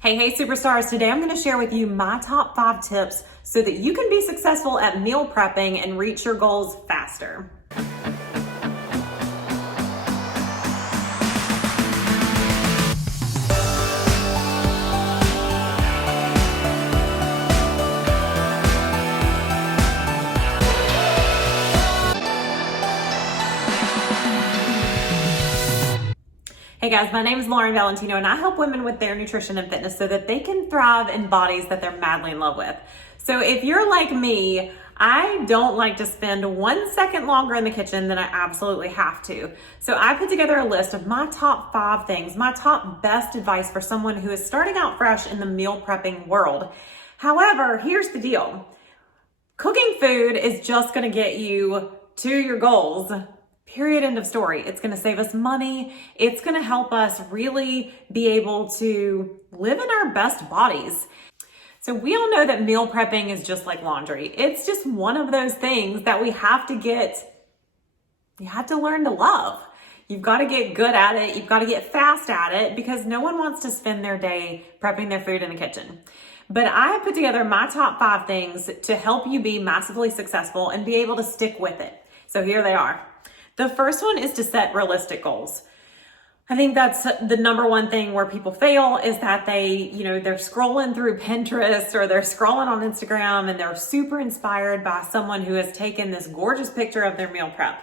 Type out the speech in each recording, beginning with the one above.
Hey superstars, today I'm going to share with you my top 5 tips so that you can be successful at meal prepping and reach your goals faster. Hey guys, my name is Lauren Valentino and I help women with their nutrition and fitness so that they can thrive in bodies that they're madly in love with. So if you're like me, I don't like to spend 1 second longer in the kitchen than I absolutely have to. So I put together a list of my top 5 things, my top best advice for someone who is starting out fresh in the meal prepping world. However, here's the deal. Cooking food is just gonna get you to your goals. Period, end of story. It's going to save us money. It's going to help us really be able to live in our best bodies. So we all know that meal prepping is just like laundry. It's just one of those things that you have to learn to love. You've got to get good at it. You've got to get fast at it because no one wants to spend their day prepping their food in the kitchen. But I put together my top 5 things to help you be massively successful and be able to stick with it. So here they are. The first one is to set realistic goals. I think that's the number one thing where people fail is that they're scrolling through Pinterest or they're scrolling on Instagram and they're super inspired by someone who has taken this gorgeous picture of their meal prep.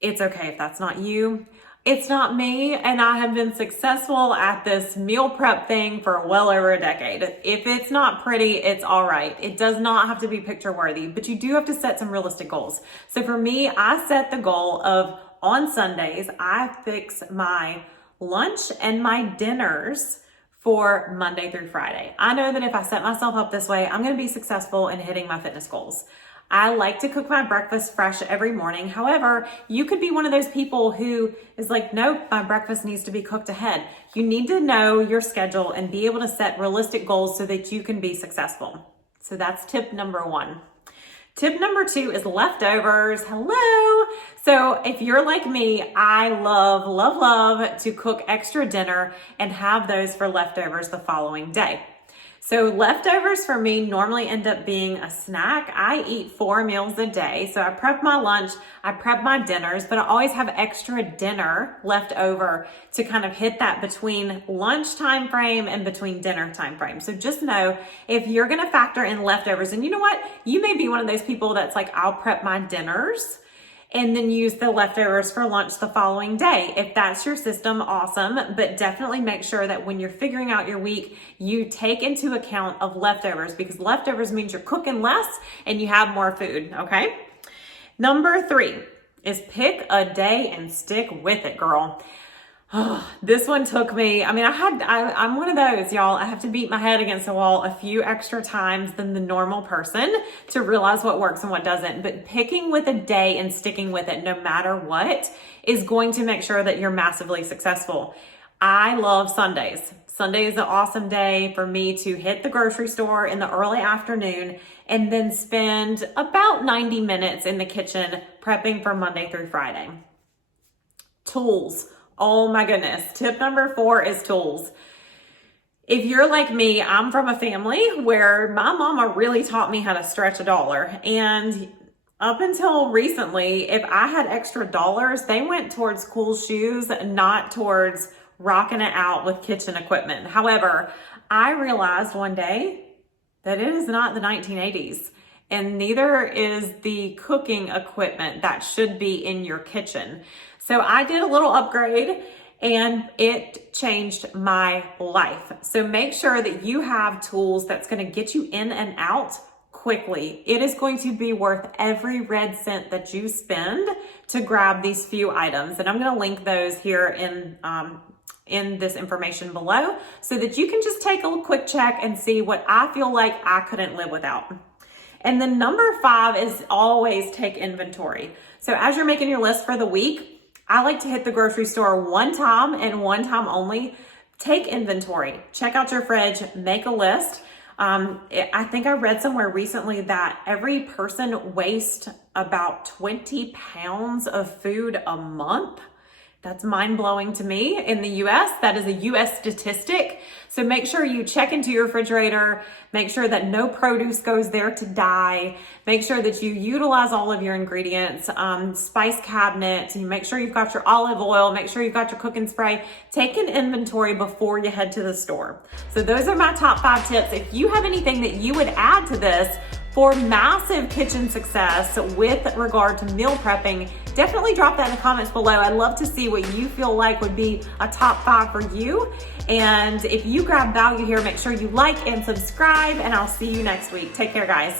It's okay if that's not you. It's not me, and I have been successful at this meal prep thing for well over a decade. If it's not pretty, it's all right. It does not have to be picture worthy, but you do have to set some realistic goals. So for me, I set the goal of on Sundays, I fix my lunch and my dinners for Monday through Friday. I know that if I set myself up this way, I'm going to be successful in hitting my fitness goals. I like to cook my breakfast fresh every morning. However, you could be one of those people who is like, nope, my breakfast needs to be cooked ahead. You need to know your schedule and be able to set realistic goals so that you can be successful. So that's tip number 1. Tip number 2 is leftovers. Hello. So if you're like me, I love to cook extra dinner and have those for leftovers the following day. So leftovers for me normally end up being a snack. I eat 4 meals a day. So I prep my lunch, I prep my dinners, but I always have extra dinner left over to kind of hit that between lunch time frame and between dinner time frame. So just know if you're going to factor in leftovers, and you know what? You may be one of those people that's like, I'll prep my dinners and then use the leftovers for lunch the following day. If that's your system, awesome, but definitely make sure that when you're figuring out your week, you take into account of leftovers because leftovers means you're cooking less and you have more food, okay? Number 3 is pick a day and stick with it, girl. Oh, this one took me, I'm one of those, y'all. I have to beat my head against the wall a few extra times than the normal person to realize what works and what doesn't. But picking with a day and sticking with it no matter what is going to make sure that you're massively successful. I love Sundays. Sunday is an awesome day for me to hit the grocery store in the early afternoon and then spend about 90 minutes in the kitchen prepping for Monday through Friday. Tools. Oh my goodness. Tip number 4 is tools. If you're like me, I'm from a family where my mama really taught me how to stretch a dollar. And up until recently, if I had extra dollars, they went towards cool shoes, not towards rocking it out with kitchen equipment. However, I realized one day that it is not the 1980s. And neither is the cooking equipment that should be in your kitchen. So I did a little upgrade and it changed my life. So make sure that you have tools that's going to get you in and out quickly. It is going to be worth every red cent that you spend to grab these few items. And I'm going to link those here in this information below so that you can just take a quick check and see what I feel like I couldn't live without. And then number 5 is always take inventory. So as you're making your list for the week, I like to hit the grocery store one time and one time only. Take inventory, check out your fridge, make a list. I think I read somewhere recently that every person wastes about 20 pounds of food a month. That's mind-blowing to me. In the US, that is a US statistic. So make sure you check into your refrigerator, make sure that no produce goes there to die, make sure that you utilize all of your ingredients, spice cabinet, you make sure you've got your olive oil, make sure you've got your cooking spray. Take an inventory before you head to the store. So those are my top 5 tips. If you have anything that you would add to this for massive kitchen success with regard to meal prepping, definitely drop that in the comments below. I'd love to see what you feel like would be a top 5 for you. And if you grab value here, make sure you like and subscribe, and I'll see you next week. Take care, guys.